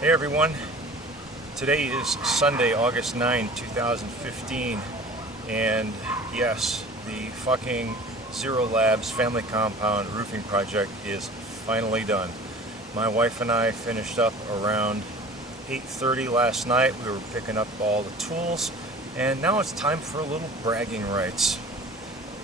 Hey everyone, today is Sunday, August 9, 2015, and yes, the fucking Zero Labs family compound roofing project is finally done. My wife and I finished up around 8:30 last night. We were picking up all the tools, and now it's time for a little bragging rights.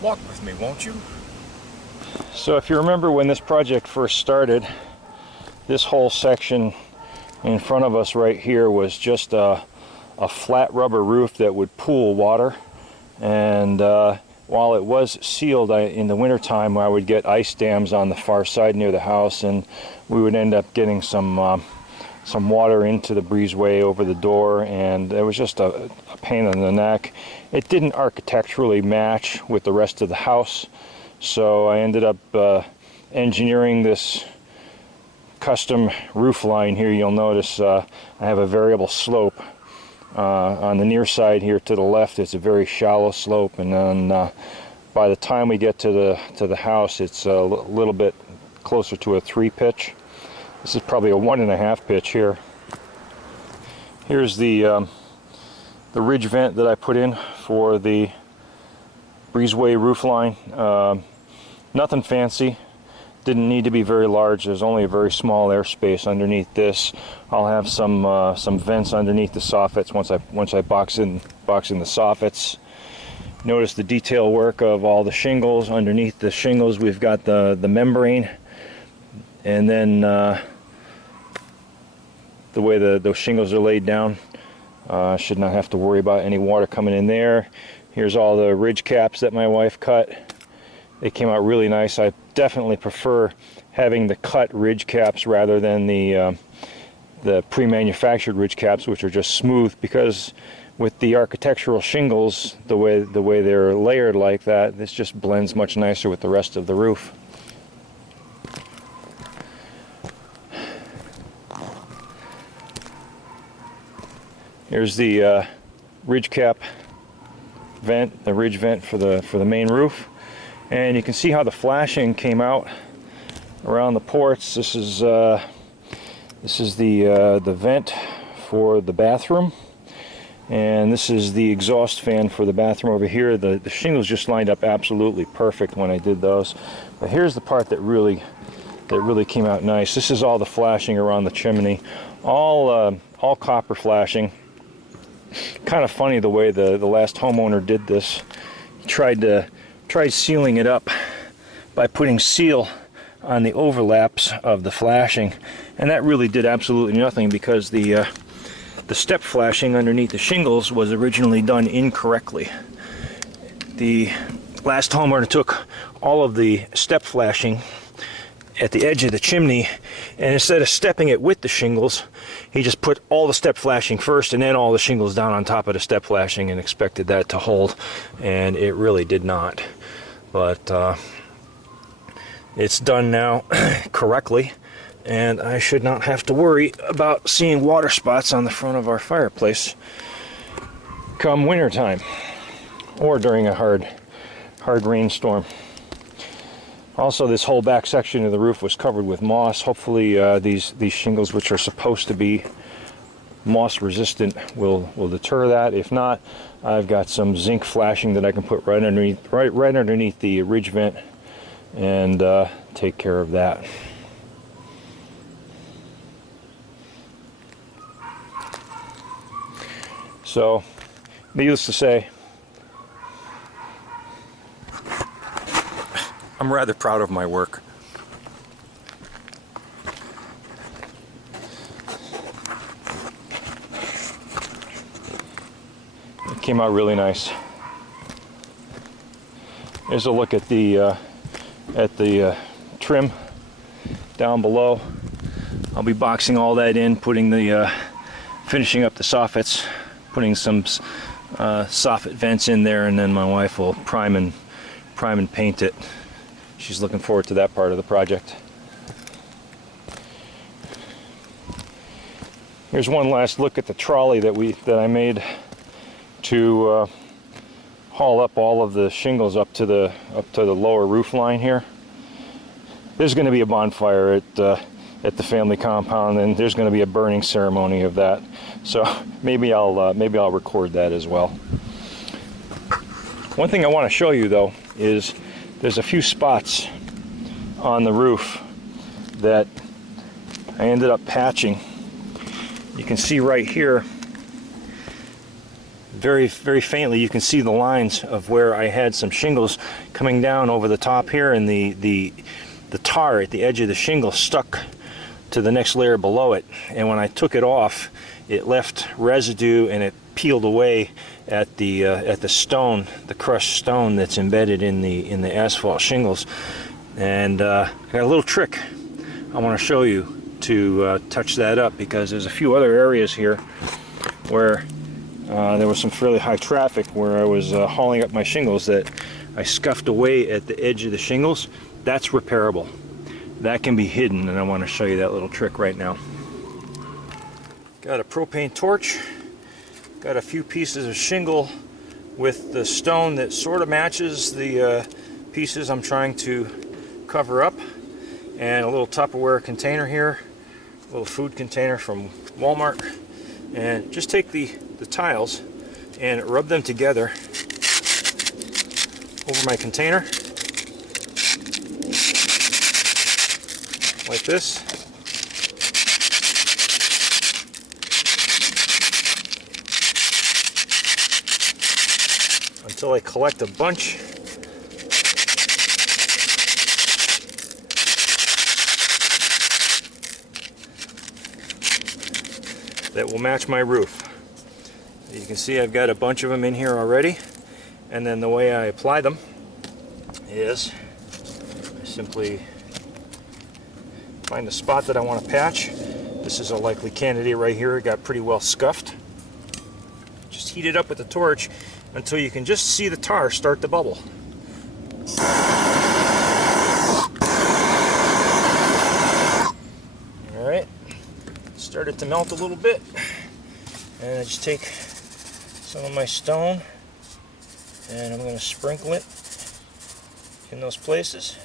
Walk with me, won't you? So if you remember when this project first started, this whole section in front of us right here was just a flat rubber roof that would pool water, and while it was sealed, in the wintertime I would get ice dams on the far side near the house, and we would end up getting some water into the breezeway over the door, and it was just a pain in the neck. It didn't architecturally match with the rest of the house, so I ended up engineering this custom roof line here. You'll notice I have a variable slope. On the near side here to the left, it's a very shallow slope, and then by the time we get to the house, it's a little bit closer to a 3 pitch. This is probably a 1.5 pitch here. Here's the ridge vent that I put in for the breezeway roof line. Nothing fancy. Didn't need to be very large. There's only a very small airspace underneath this. I'll have some vents underneath the soffits once I box in the soffits. Notice the detail work of all the shingles. Underneath the shingles, we've got the membrane, and then the way those shingles are laid down, should not have to worry about any water coming in there. Here's all the ridge caps that my wife cut. They came out really nice. I definitely prefer having the cut ridge caps rather than the pre-manufactured ridge caps, which are just smooth, because with the architectural shingles, the way they're layered like that, this just blends much nicer with the rest of the roof. Here's the ridge cap vent, the ridge vent for the main roof. And you can see how the flashing came out around the ports. This is the vent for the bathroom, and this is the exhaust fan for the bathroom over here. The shingles just lined up absolutely perfect when I did those. But here's the part that really came out nice. This is all the flashing around the chimney, all copper flashing. Kind of funny the way the last homeowner did this. He tried sealing it up by putting seal on the overlaps of the flashing, and that really did absolutely nothing, because the step flashing underneath the shingles was originally done incorrectly. The last homeowner took all of the step flashing at the edge of the chimney, and instead of stepping it with the shingles, he just put all the step flashing first and then all the shingles down on top of the step flashing and expected that to hold, and it really did not. But it's done now correctly, and I should not have to worry about seeing water spots on the front of our fireplace come wintertime or during a hard rainstorm. Also, this whole back section of the roof was covered with moss. Hopefully these shingles, which are supposed to be moss resistant, will deter that. If not, I've got some zinc flashing that I can put right underneath the ridge vent and take care of that. So, needless to say, I'm rather proud of my work. It came out really nice. Here's a look at the trim down below. I'll be boxing all that in, finishing up the soffits, putting some soffit vents in there, and then my wife will prime and paint it. She's looking forward to that part of the project. Here's one last look at the trolley that I made to haul up all of the shingles up to the lower roof line here. There's going to be a bonfire at the family compound, and there's going to be a burning ceremony of that. So maybe I'll record that as well. One thing I want to show you though is there's a few spots on the roof that I ended up patching. You can see right here, very faintly, you can see the lines of where I had some shingles coming down over the top here, and the tar at the edge of the shingle stuck to the next layer below it. And when I took it off, it left residue, and it peeled away at the stone, the crushed stone that's embedded in the asphalt shingles. And I got a little trick I want to show you to touch that up, because there's a few other areas here where there was some fairly high traffic where I was hauling up my shingles that I scuffed away at the edge of the shingles. That's repairable. That can be hidden, and I want to show you that little trick right now. Got a propane torch, got a few pieces of shingle with the stone that sort of matches the pieces I'm trying to cover up, and a little Tupperware container here, a little food container from Walmart, and just take the tiles and rub them together over my container like this. Until I collect a bunch. That will match my roof. You can see I've got a bunch of them in here already, and then the way I apply them is I simply find the spot that I want to patch. This is a likely candidate right here. It got pretty well scuffed. Just heat it up with the torch until you can just see the tar start to bubble. Alright, start it to melt a little bit, and I just take some of my stone and I'm going to sprinkle it in those places.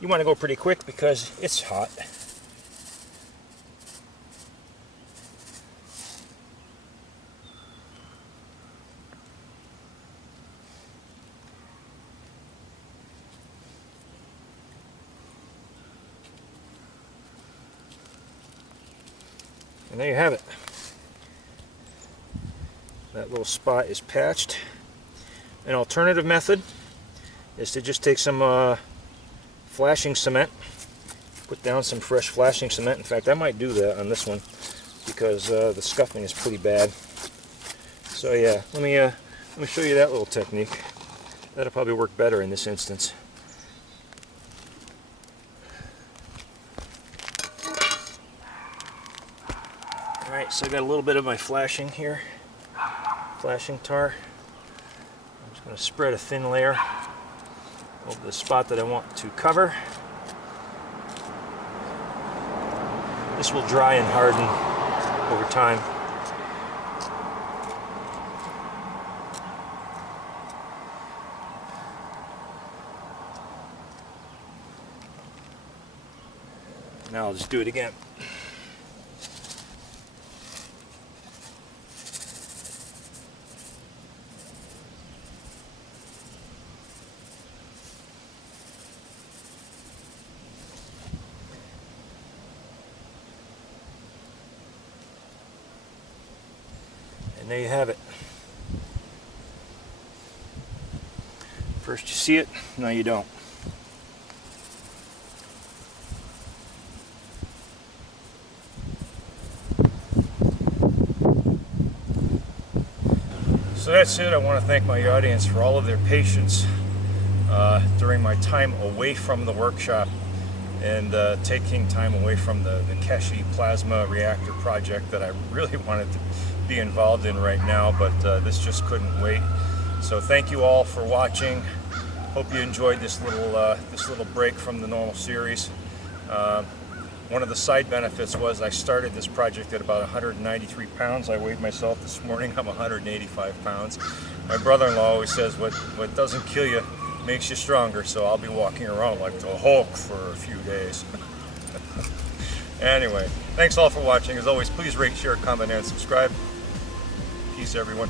You want to go pretty quick because it's hot. And there you have it. That little spot is patched. An alternative method is to just take some flashing cement, put down some fresh flashing cement. In fact, I might do that on this one because the scuffing is pretty bad. So yeah, let me show you that little technique. That'll probably work better in this instance. Alright, so I got a little bit of my flashing here, flashing tar. I'm just going to spread a thin layer over the spot that I want to cover. This will dry and harden over time. Now I'll just do it again. And there you have it. First you see it, now you don't. So that's it. I want to thank my audience for all of their patience during my time away from the workshop and taking time away from the Keshe plasma reactor project that I really wanted to be involved in right now, but this just couldn't wait. So thank you all for watching. Hope you enjoyed this little break from the normal series. One of the side benefits was I started this project at about 193 pounds. I weighed myself this morning, I'm 185 pounds. My brother-in-law always says what doesn't kill you makes you stronger, so I'll be walking around like the Hulk for a few days. Anyway, thanks all for watching. As always, please rate, share, comment, and subscribe. Peace, everyone.